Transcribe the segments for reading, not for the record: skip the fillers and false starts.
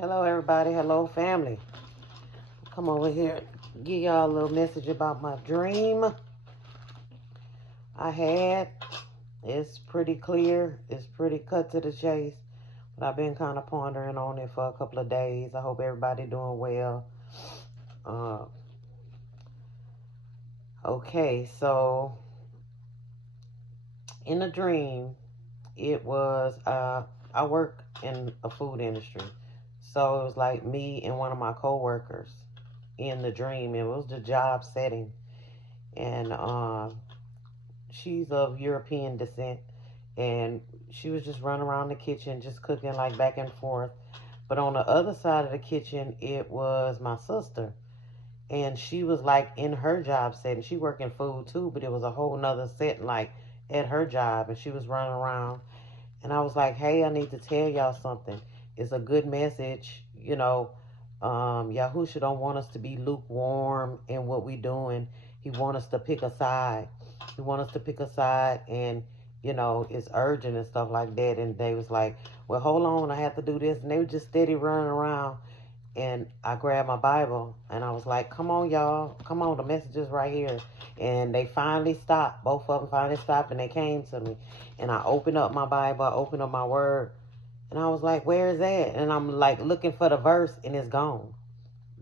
Hello, everybody. Hello, family. Come over here, give y'all a little message about my dream I had. It's pretty clear. It's pretty cut to the chase. But I've been kind of pondering on it for a couple of days. I hope everybody doing well. Uh, okay, so in the dream, it was I work in a food industry, so it was like me and one of my coworkers in the dream. It was the job setting, and she's of European descent, and she was just running around the kitchen, just cooking like back and forth. But on the other side of the kitchen, it was my sister, and she was like in her job setting. She worked in food too, but it was a whole nother setting, like at her job, and she was running around. And I was like, "Hey, I need to tell y'all something. It's a good message, you know." Yahusha don't want us to be lukewarm in what we doing. He want us to pick a side. He want us to pick a side, and it's urgent and stuff like that. And they was like, "Well, hold on, I have to do this," and they were just steady running around. And I grabbed my Bible and I was like, "Come on, y'all, come on, the message is right here." And they finally stopped. Both of them finally stopped, and they came to me. And I opened up my Bible, I opened up my Word, and I was like, "Where is that?" And I'm like looking for the verse, and it's gone.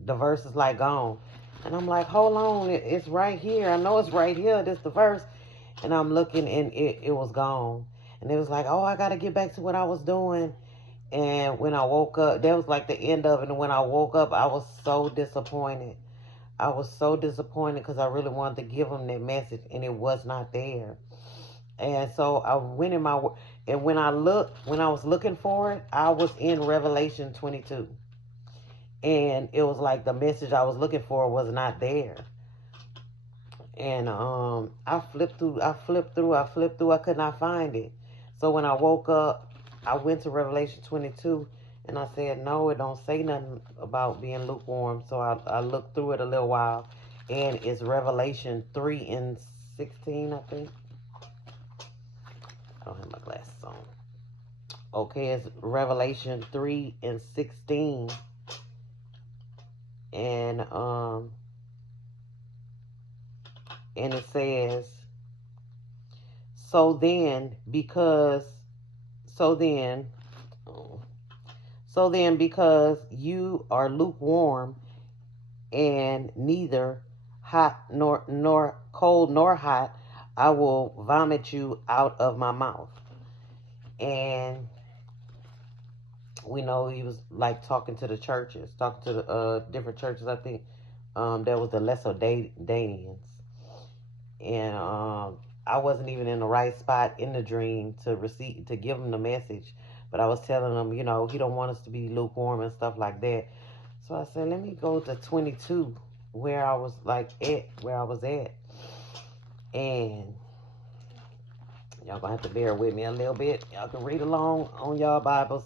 The verse is like gone. And I'm like, "Hold on, it's right here. I know it's right here. This the verse." And I'm looking, and it was gone. And it was like, "Oh, I got to get back to what I was doing." And when I woke up, that was like the end of it. And when I woke up, I was so disappointed. I was so disappointed because I really wanted to give them that message, and it was not there. And so I went in my, and when I was looking for it, I was in Revelation 22. And it was like the message I was looking for was not there. And I flipped through, I could not find it. So when I woke up, I went to Revelation 22, and I said, "No, it don't say nothing about being lukewarm." So I looked through it a little while, and it's Revelation 3 and 16, I think. I don't have my glasses on. Okay, it's Revelation 3 and 16. And it says, so then because so then so then because you are lukewarm, and neither hot nor cold nor hot, I will vomit you out of my mouth. And we know he was like talking to the churches, talking to the different churches. I think there was the Laodiceans, and I wasn't even in the right spot in the dream to give him the message. But I was telling him, he don't want us to be lukewarm and stuff like that. So I said, let me go to 22, where I was at. And y'all gonna have to bear with me a little bit. Y'all can read along on y'all Bibles,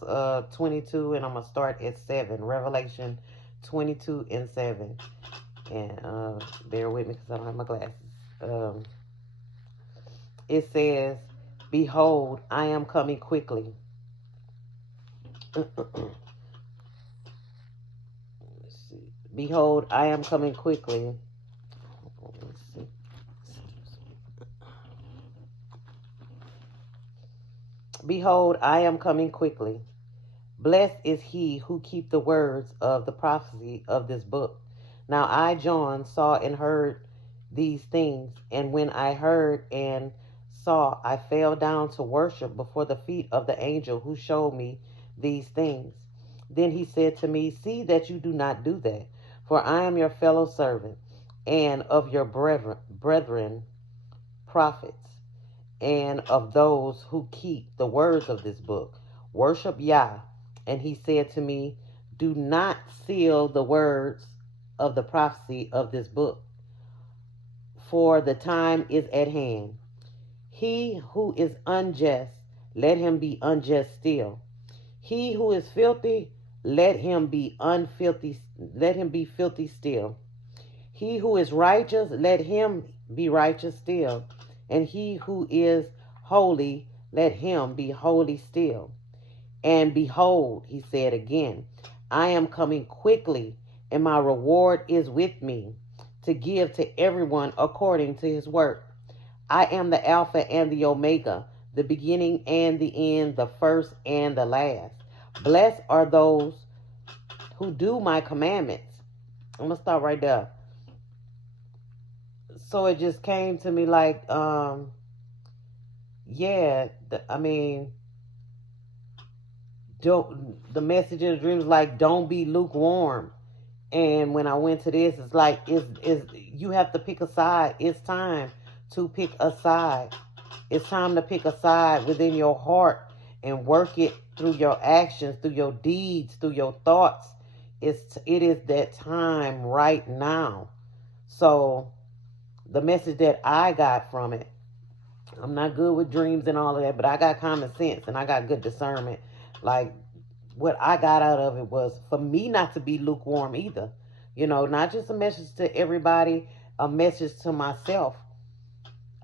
22, and I'm gonna start at 7. Revelation 22 and 7. And bear with me because I don't have my glasses. It says, "Behold, I am coming quickly." Behold, I am coming quickly. Let's see. Behold, I am coming quickly. Blessed is he who keep the words of the prophecy of this book. Now I, John, saw and heard these things, and when I heard and saw, I fell down to worship before the feet of the angel who showed me these things. Then he said to me, "See that you do not do that, for I am your fellow servant, and of your brethren prophets, and of those who keep the words of this book. Worship Yah." And he said to me, "Do not seal the words of the prophecy of this book, for the time is at hand. He who is unjust, let him be unjust still. He who is filthy, let him be filthy still. He who is righteous, let him be righteous still. And he who is holy, let him be holy still. And behold," he said again, I am coming quickly, and my reward is with me to give to everyone according to his work. I am the Alpha and the Omega, the beginning and the end, the first and the last. Blessed are those who do my commandments. I'm going to stop right there. So it just came to me like, yeah, I mean, don't, the message in the dream is like, don't be lukewarm. And when I went to this, it's like, you have to pick a side. It's time to pick a side. It's time to pick a side within your heart and work it through your actions, through your deeds, through your thoughts. It is that time right now. So the message that I got from it, I'm not good with dreams and all of that, but I got common sense and I got good discernment. Like, what I got out of it was for me not to be lukewarm either. You know, not just a message to everybody, a message to myself.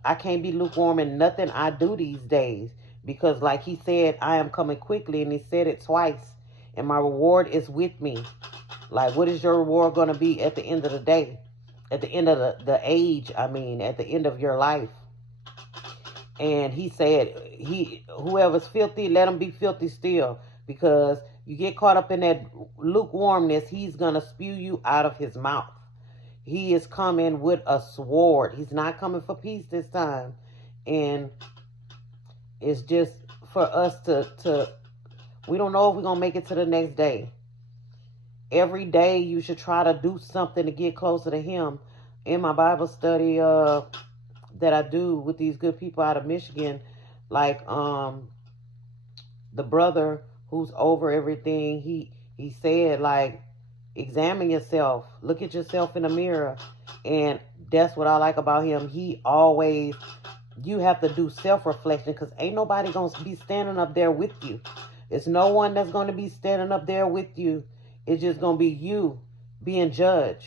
I can't be lukewarm in nothing I do these days because, like he said, I am coming quickly, and he said it twice, and my reward is with me. Like, what is your reward going to be at the end of the day? At the end of the age, I mean, at the end of your life. And he said, whoever's filthy, let him be filthy still. Because you get caught up in that lukewarmness, he's going to spew you out of his mouth. He is coming with a sword. He's not coming for peace this time. And it's just for us to we don't know if we're going to make it to the next day. Every day you should try to do something to get closer to him. In my Bible study that I do with these good people out of Michigan, like the brother who's over everything, he said, like, examine yourself, look at yourself in the mirror. And that's what I like about him. He always, you have to do self-reflection, because ain't nobody gonna be standing up there with you. It's no one that's gonna be standing up there with you. It's just gonna be you being judged.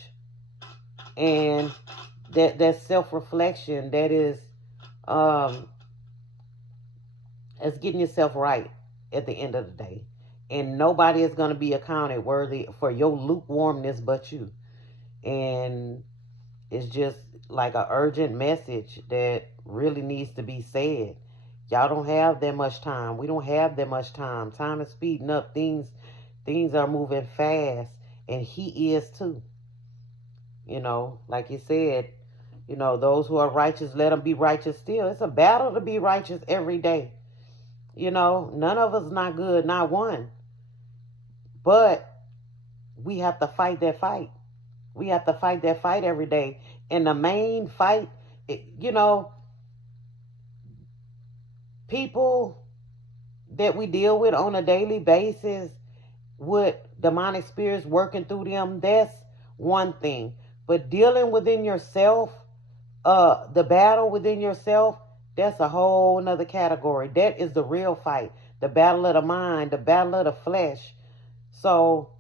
And that self-reflection, that is as getting yourself right at the end of the day. And nobody is going to be accounted worthy for your lukewarmness but you. And it's just like an urgent message that really needs to be said. Y'all don't have that much time. We don't have that much time. Time is speeding up. Things are moving fast. And he is too. You know, like you said, you know, those who are righteous, let them be righteous still. It's a battle to be righteous every day. You know, none of us not good, not one. But we have to fight that fight. We have to fight that fight every day. And the main fight, you know, people that we deal with on a daily basis with demonic spirits working through them, that's one thing. But dealing within yourself, the battle within yourself, that's a whole nother category. That is the real fight. The battle of the mind, the battle of the flesh. So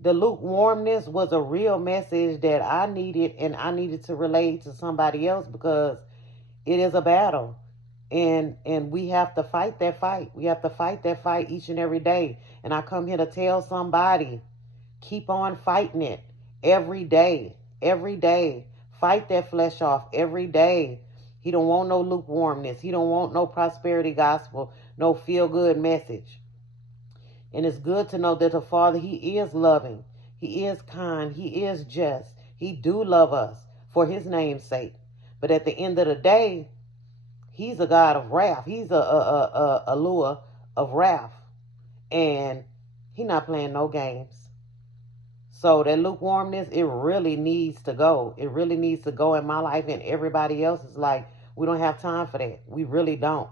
the lukewarmness was a real message that I needed, and I needed to relate to somebody else, because it is a battle. And we have to fight that fight. We have to fight that fight each and every day. And I come here to tell somebody, keep on fighting it every day. Every day. Fight that flesh off every day. He don't want no lukewarmness. He don't want no prosperity gospel, no feel-good message. And it's good to know that the Father, he is loving. He is kind. He is just. He do love us for his name's sake. But at the end of the day, he's a God of wrath. He's a lure of wrath. And he not playing no games. So that lukewarmness, it really needs to go. It really needs to go in my life, and everybody else is like, we don't have time for that. We really don't.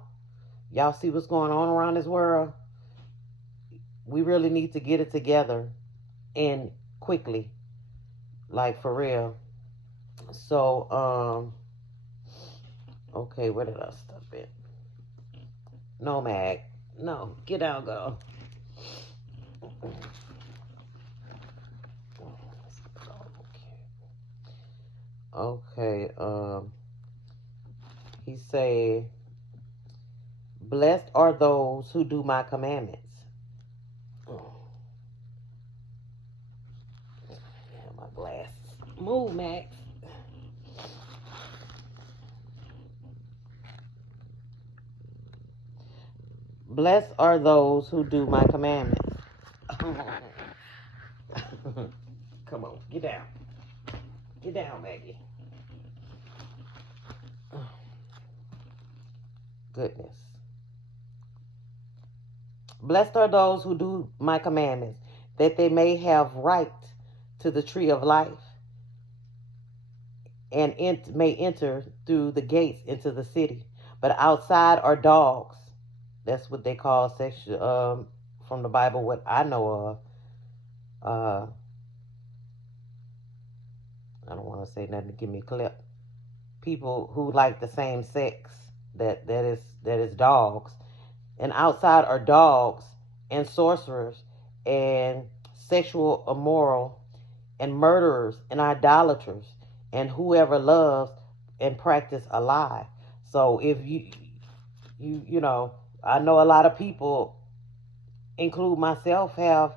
Y'all see what's going on around this world? We really need to get it together, and quickly. Like, for real. So, okay, where did I stop it? No, Mag. No, get out, go. Okay, he say, blessed are those who do my commandments. glasses. Move, Max. Blessed are those who do my commandments. Come on, get down. Get down, Maggie. Goodness. Blessed are those who do my commandments, that they may have right to the tree of life and may enter through the gates into the city. But outside are dogs. That's what they call sexual, from the Bible, what I know of. I don't want to say nothing to give me a clip. People who like the same sex, that is dogs. And outside are dogs and sorcerers and sexual immoral and murderers and idolaters and whoever loves and practice a lie. So if you know, I know a lot of people, include myself, have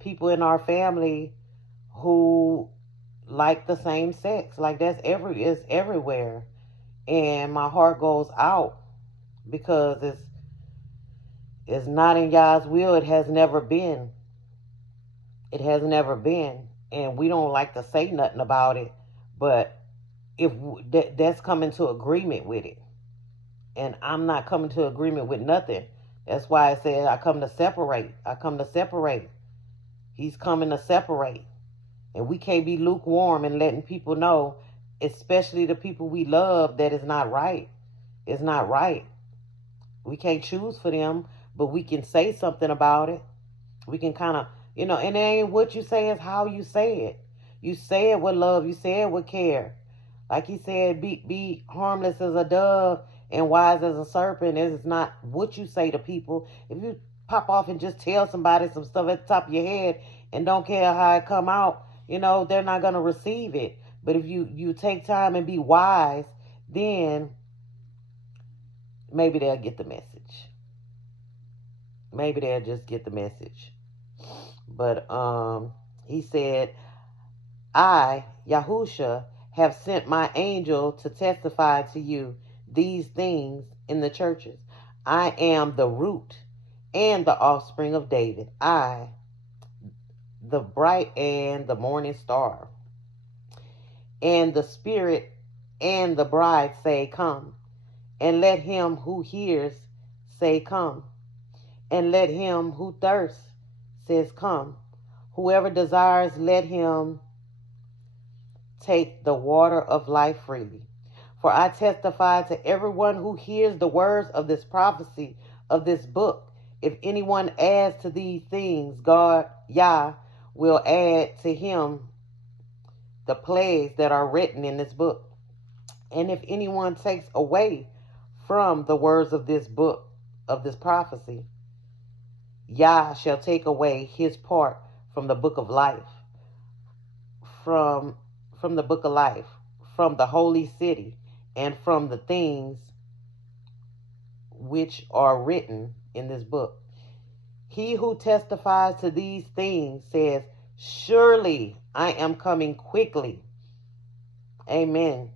people in our family who like the same sex. Like it's everywhere. And my heart goes out because it's not in God's will. It has never been. It has never been. And we don't like to say nothing about it, but if that's coming to agreement with it. And I'm not coming to agreement with nothing. That's why I said I come to separate. I come to separate. He's coming to separate. And we can't be lukewarm and letting people know, especially the people we love, that it's not right. It's not right. We can't choose for them, but we can say something about it. We can kind of, and it ain't what you say, it's how you say it. You say it with love. You say it with care. Like he said, be harmless as a dove and wise as a serpent. It's not what you say to people. If you pop off and just tell somebody some stuff at the top of your head and don't care how it come out, they're not going to receive it. But if you take time and be wise, then maybe they'll get the message. Maybe they'll just get the message. But he said, I, Yahusha, have sent my angel to testify to you these things in the churches. I am the root and the offspring of David. I, the bright and the morning star. And the Spirit and the bride say, come. And let him who hears say, come. And let him who thirsts says, come. Whoever desires, let him take the water of life freely. For I testify to everyone who hears the words of this prophecy of this book. If anyone adds to these things, God, Yah, will add to him the plagues that are written in this book. And if anyone takes away from the words of this book, of this prophecy, Yah shall take away his part from the book of life, from the book of life, from the holy city, and from the things which are written in this book. He who testifies to these things says, surely I am coming quickly. Amen.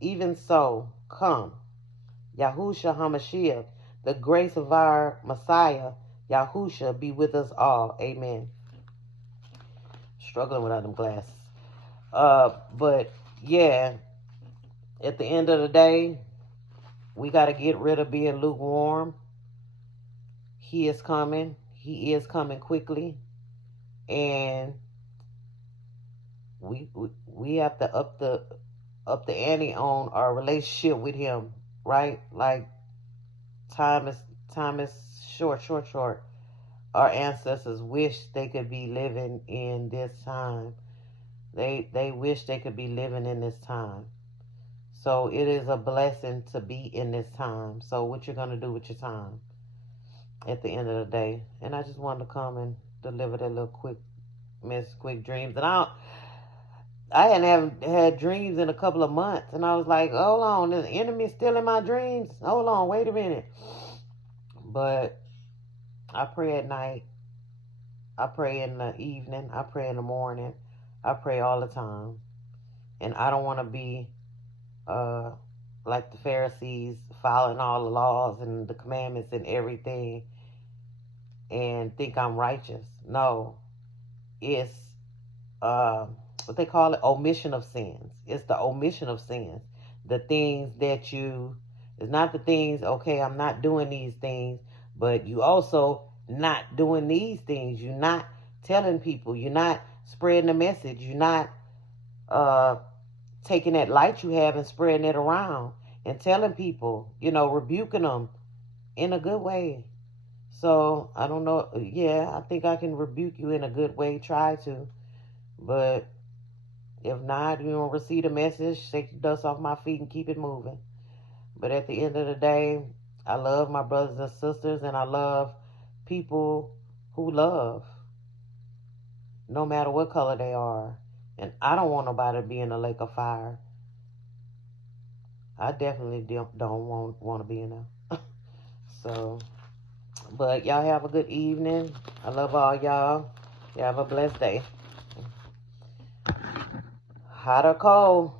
Even so, come. Yahushua HaMashiach, the grace of our Messiah, Yahusha, be with us all. Amen. Struggling without them glasses. But yeah, at the end of the day, we got to get rid of being lukewarm. He is coming. He is coming quickly. And we have to up the ante on our relationship with him, right? Like time is short. Our ancestors wish they could be living in this time. They wish they could be living in this time. So it is a blessing to be in this time. So what you're going to do with your time at the end of the day. And I just wanted to come and deliver that little quick dreams. And I hadn't had dreams in a couple of months. And I was like, hold on, the enemy's still in my dreams. Hold on, wait a minute. But I pray at night. I pray in the evening. I pray in the morning. I pray all the time. And I don't want to be uh, like the Pharisees, following all the laws and the commandments and everything and think I'm righteous. No, it's uh, what they call it, omission of sins. It's the omission of sins. The things that you, it's not the things, okay, I'm not doing these things, but you also not doing these things. You're not telling people. You're not spreading the message. You're not uh, taking that light you have and spreading it around and telling people, rebuking them in a good way. So I don't know. Yeah, I think I can rebuke you in a good way, try to. But if not, you don't receive the message, shake the dust off my feet and keep it moving. But at the end of the day, I love my brothers and sisters, and I love people who love, no matter what color they are. And I don't want nobody to be in a lake of fire. I definitely don't want to be in there. So, but y'all have a good evening. I love all y'all. Y'all have a blessed day. Hot or cold?